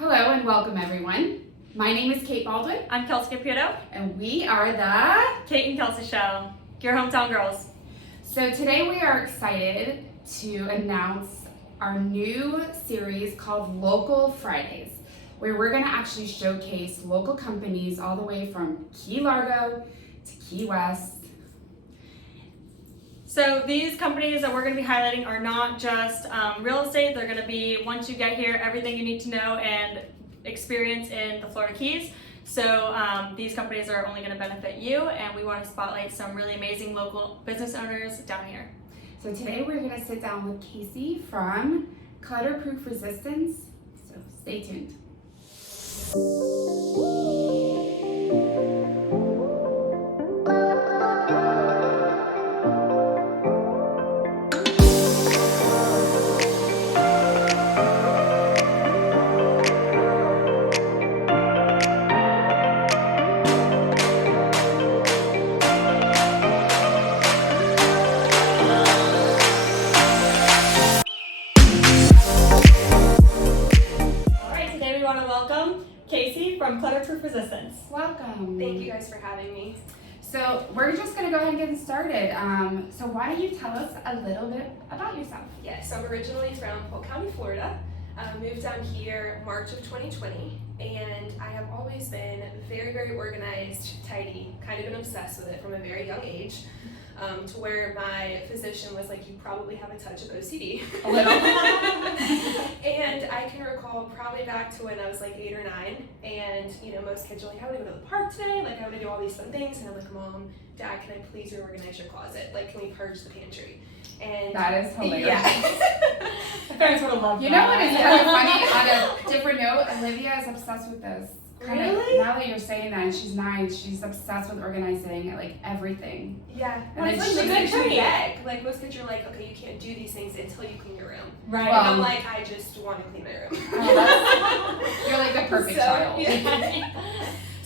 Hello and welcome everyone. My name is Kate Baldwin. I'm Kelsey And we are the Kate and Kelsey Show, your hometown girls. So today we are excited to announce our new series called Local Fridays, where we're going to actually showcase local companies all the way from Key Largo to Key West. So these companies that we're going to be highlighting are not just real estate. They're going to be, once you get here, everything you need to know and experience in the Florida Keys. So these companies are only going to benefit you, and we want to spotlight some really amazing local business owners down here. So today we're going to sit down with Cayce from Clutter Proof Resistance. So stay tuned. Cayce from Clutter Proof Resistance. Welcome. Thank you guys for having me. So we're just going to go ahead and get started. So why don't you tell us a little bit about yourself? Yes, I'm originally from Polk County, Florida. Moved down here March of 2020, and I have always been very, very organized, tidy, kind of been obsessed with it from a very young age. To where my physician was like, you probably have a touch of OCD. A little. And I can recall probably back to when I was like 8 or 9, and you know, most kids are like, I want to go to the park today, like I want to do all these fun things, and I'm like, Mom, Dad, can I please reorganize your closet? Like, can we purge the pantry? And that is hilarious. Yeah. My parents would have loved that. You know what is really funny? On a different note, Olivia is obsessed with this. Really? Now that you're saying that, and she's 9, she's obsessed with organizing like everything. Yeah. And Well, then it's like she's the like, good bag. Like most kids are like, okay, you can't do these things until you clean your room. Right. And I'm like, I just want to clean my room. Oh, you're like the perfect child. Yeah.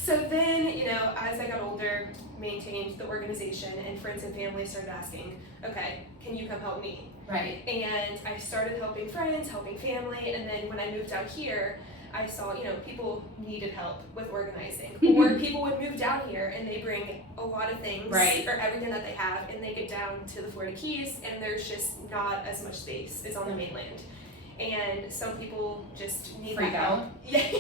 So then, you know, as I got older, maintained the organization, and friends and family started asking, okay, can you come help me? Right. And I started helping friends, helping family, and then when I moved out here, I saw, you know, people needed help with organizing, or people would move down here and they bring a lot of things, right, or everything that they have, and they get down to the Florida Keys, and there's just not as much space as on the mainland. And some people just need freak out. Yeah.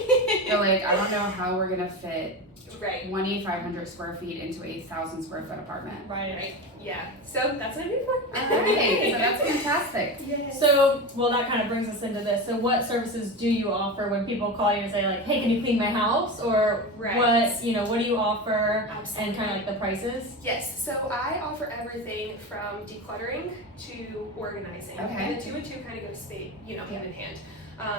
They're like, I don't know how we're gonna fit right 2,500 square feet into a 1,000 square foot apartment. Right. Yeah. So that's what I do for. Okay, so that's fantastic. Yes. So, well, that kind of brings us into this. So, what services do you offer when people call you and say, like, hey, can you clean my house? Or right. what do you offer? Absolutely. And kind of like the prices? Yes. So I offer everything from decluttering to organizing. Okay. And the two and two kind of go hand in hand.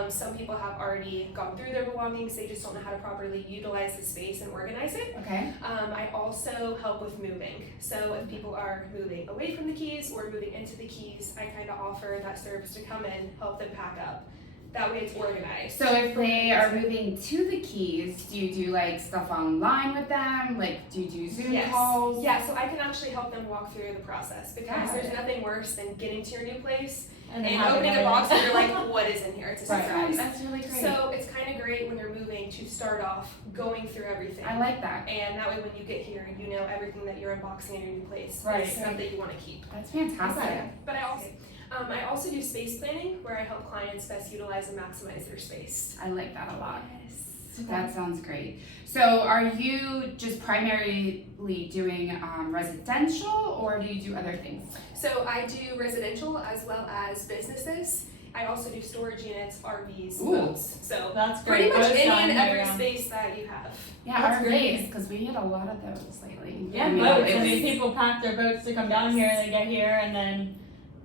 Some people have already gone through their belongings, they just don't know how to properly utilize the space and organize it. Okay. I also help with moving. So if people are moving away from the Keys or moving into the Keys, I kind of offer that service to come in, help them pack up. That way it's organized. So if they are moving to the Keys, do you do like stuff online with them? Like, do you do Zoom calls? Yeah, so I can actually help them walk through the process, because there's nothing worse than getting to your new place and opening a box and you're like, what is in here? It's a surprise. That's really great. So it's kind of great when you're moving to start off going through everything. I like that. And that way when you get here, you know everything that you're unboxing in your new place. Right. Is stuff that you want to keep. That's fantastic. But I also do space planning, where I help clients best utilize and maximize their space. I like that a lot. Yes. That sounds great. So are you just primarily doing residential, or do you do other things? So I do residential as well as businesses. I also do storage units, RVs, Ooh. boats. So that's great. pretty much Boats any down and every here. space that you have. Yeah, That's RVs, because we had a lot of those lately. Yeah, boats. I mean, people pack their boats to come down here, they get here, and then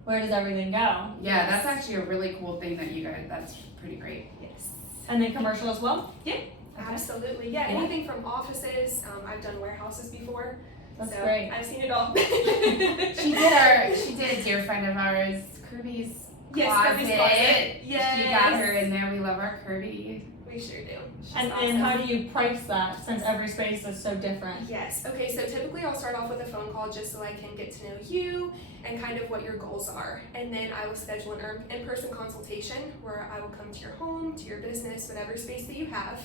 where does everything go? Yeah, that's actually a really cool thing that you guys, that's pretty great. Yes. And then commercial as well? Yeah, absolutely. Yeah, anything from offices. I've done warehouses before. That's so great. I've seen it all. She did a dear friend of ours, Kirby's Yes, closet. Yes. She got her in there. We love our Kirby. We sure do. She's And awesome. how do you price that since every space is so different? Yes. Okay, so typically I'll start off with a phone call just so I can get to know you and kind of what your goals are. And then I will schedule an in-person consultation where I will come to your home, to your business, whatever space that you have,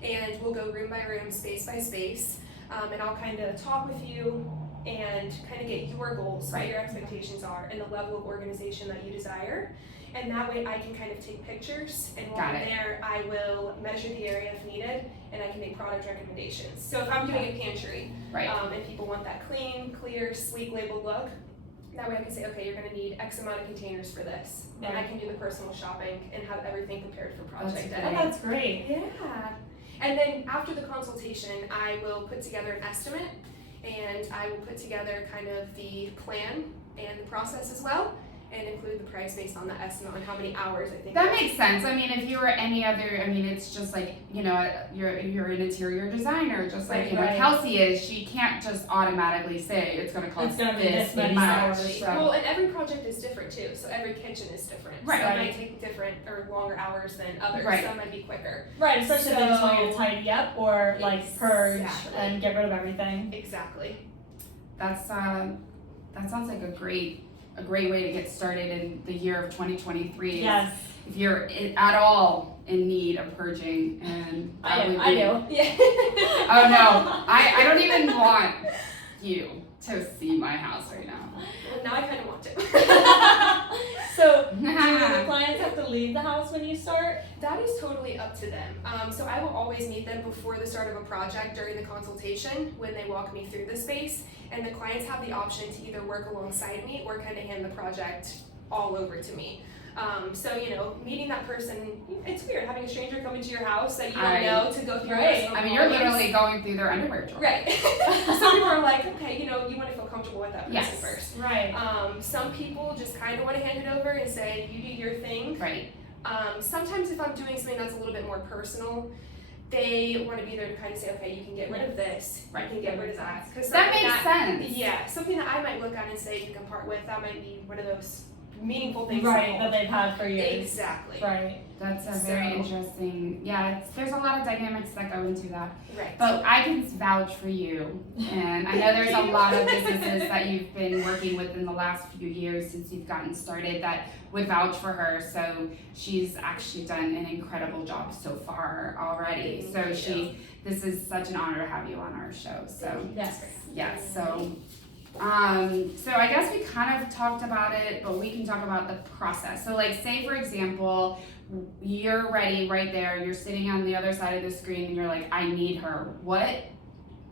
and we'll go room by room, space by space, and I'll kind of talk with you and kind of get your goals, what your expectations are, and the level of organization that you desire. And that way I can kind of take pictures, and while I'm there, I will measure the area if needed, and I can make product recommendations. So if I'm doing a pantry, and people want that clean, clear, sleek labeled look, that way I can say, okay, you're gonna need X amount of containers for this. And I can do the personal shopping and have everything prepared for project day. Oh, that's great. Yeah. And then after the consultation, I will put together an estimate, and I will put together kind of the plan and the process as well, and include the price based on the estimate on how many hours I think. That makes sense. I mean, if you were any other, I mean, it's just like, you know, you're an interior designer, just like, you know, Kelsey is. She can't just automatically say it's going to cost this many much. hours. So. Well, and every project is different too. So every kitchen is different. Right. Some might take different or longer hours than others. Right. Some might be quicker. Right, especially if they just want you to tidy up or like purge Exactly. and get rid of everything. Exactly. That sounds like a great way to get started in the year of 2023. Yes. If you're at all in need of purging, and I do. Yeah. Oh no, I don't even want you to see my house right now. Well, now I kind of want to. So, do the clients have to leave the house when you start? That is totally up to them. So I will always meet them before the start of a project during the consultation when they walk me through the space, and the clients have the option to either work alongside me or kind of hand the project all over to me. So, you know, meeting that person, it's weird having a stranger come into your house that you don't know to go through. I mean, you're literally going through their underwear drawer. Right. Some people are like, okay, you know, you want to feel comfortable with that person first. Right. Some people just kind of want to hand it over and say, you do your thing. Right. Sometimes if I'm doing something that's a little bit more personal, they want to be there to kind of say, okay, you can get rid of this, you can get rid of that. That makes sense. Yeah, something that I might look at and say you can part with, that might be one of those meaningful things. Right, that they've had for years. Exactly. Right. That's a very interesting, there's a lot of dynamics that go into that. Right. But I can vouch for you, and I know there's a lot of businesses that you've been working with in the last few years since you've gotten started that would vouch for her. So she's actually done an incredible job so far already. This is such an honor to have you on our show. So so I guess we kind of talked about it, but we can talk about the process. So like, say for example, you're ready right there, you're sitting on the other side of the screen and you're like, I need her. What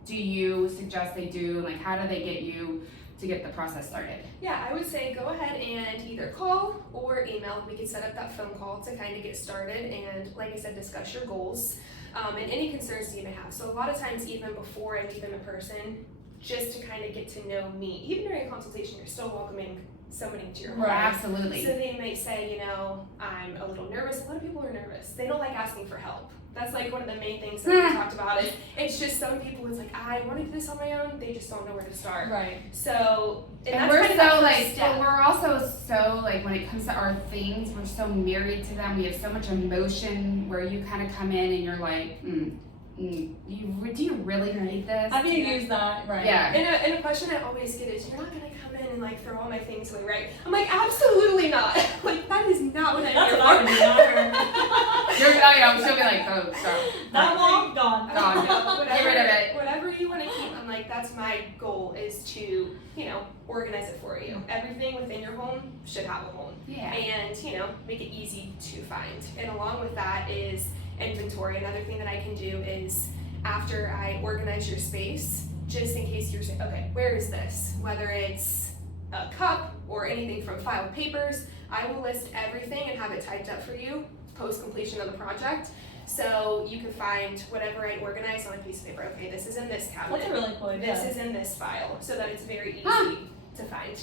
do you suggest they do? Like, how do they get you to get the process started? Yeah, I would say go ahead and either call or email. We can set up that phone call to kind of get started and, like I said, discuss your goals and any concerns that you may have. So a lot of times, even before I meet them in person, just to kind of get to know me. Even during a consultation, you're still welcoming somebody into your home. Right, absolutely. So they might say, you know, I'm a little nervous. A lot of people are nervous. They don't like asking for help. That's like one of the main things that we talked about. It's just some people, it's like, I want to do this on my own. They just don't know where to start. Right. So, and we're so like, but we're also so like, when it comes to our things, we're so married to them. We have so much emotion where you kind of come in and you're like, do you really need this? How do you use that? Right. Yeah. And a question I always get is, you're not going to come in and like throw all my things away, right? I'm like, absolutely not. Like, that is not what I'm here for. That's what I would do, not her. She'll be like, oh, stop. That long, gone. Get rid of it. Whatever you want to keep, I'm like, that's my goal, is to, you know, organize it for you. Everything within your home should have a home. Yeah. And, you know, make it easy to find. And along with that is inventory. Another thing that I can do is, after I organize your space, just in case you're saying, okay, where is this? Whether it's a cup or anything from filed papers, I will list everything and have it typed up for you post completion of the project. So you can find whatever I organize on a piece of paper. Okay, this is in this cabinet. That's a really cool idea. This is in this file, so that it's very easy to find.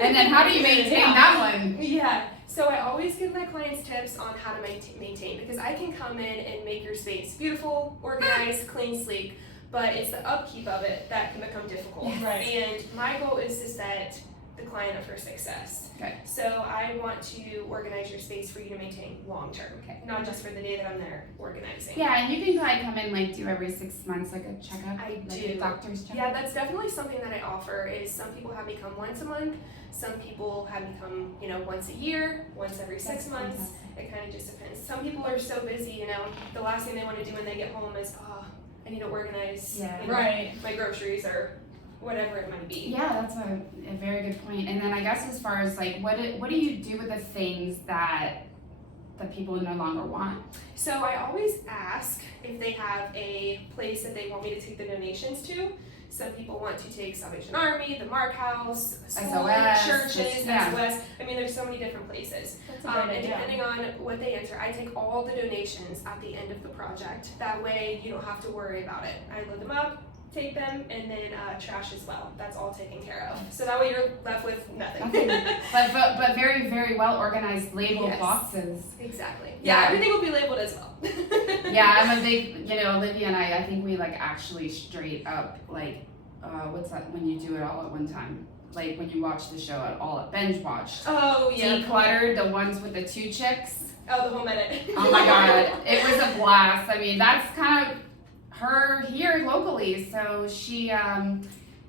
And then how do you maintain that one? Yeah, so I always give my clients tips on how to maintain, because I can come in and make your space beautiful, organized, clean, sleek, but it's the upkeep of it that can become difficult. Right. And my goal is to set the client a for success. Okay. So I want to organize your space for you to maintain long term, not just for the day that I'm there organizing. Yeah, and you can like come in like do every 6 months like a checkup, I like do. a doctor's checkup. Yeah, that's definitely something that I offer. Is some people have me come once a month, some people have me come, once a year, once every 6 months. Fantastic. It kind of just depends. Some people are so busy, the last thing they want to do when they get home is, I need to organize Right. my groceries or whatever it might be. Yeah, that's a very good point. And then I guess as far as like what do you do with the things that the people no longer want? So I always ask if they have a place that they want me to take the donations to. Some people want to take Salvation Army, the Mark House, schools, SOS, churches, yeah. SOS. I mean, there's so many different places. That's a great And idea. depending on what they enter, I take all the donations at the end of the project. That way you don't have to worry about it. I load them up, take them, and then trash as well. That's all taken care of. So that way you're left with nothing. But very, very well organized labeled Yes. boxes. Exactly. Yeah. Yeah, everything will be labeled as well. Yeah, I'm a big, Olivia and I think we like actually straight up like, what's that when you do it all at one time? Like when you watch the show at all, binge watched. Oh, yeah. Decluttered, the ones with the 2 chicks. Oh, the home edit. Oh my god, it was a blast. I mean, that's kind of her here locally. So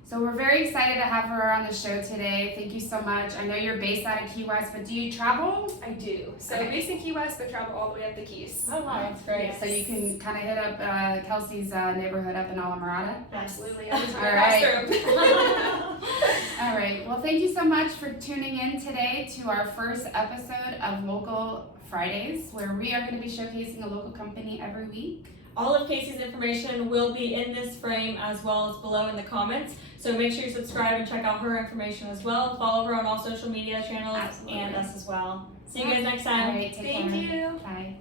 so we're very excited to have her on the show today. Thank you so much. I know you're based out of Key West, but do you travel? I do. So Okay. based in Key West, but travel all the way up the Keys. Oh wow, that's great. Yes. So you can kind of hit up Kelsey's neighborhood up in Alamorada. Absolutely. Every time All I pass right. through. All right. Well, thank you so much for tuning in today to our first episode of Local Fridays, where we are going to be showcasing a local company every week. All of Cayce's information will be in this frame as well as below in the comments. So make sure you subscribe and check out her information as well. Follow her on all social media channels Absolutely. and us as well. See you guys next All time. right. Take Thank care. you. Bye.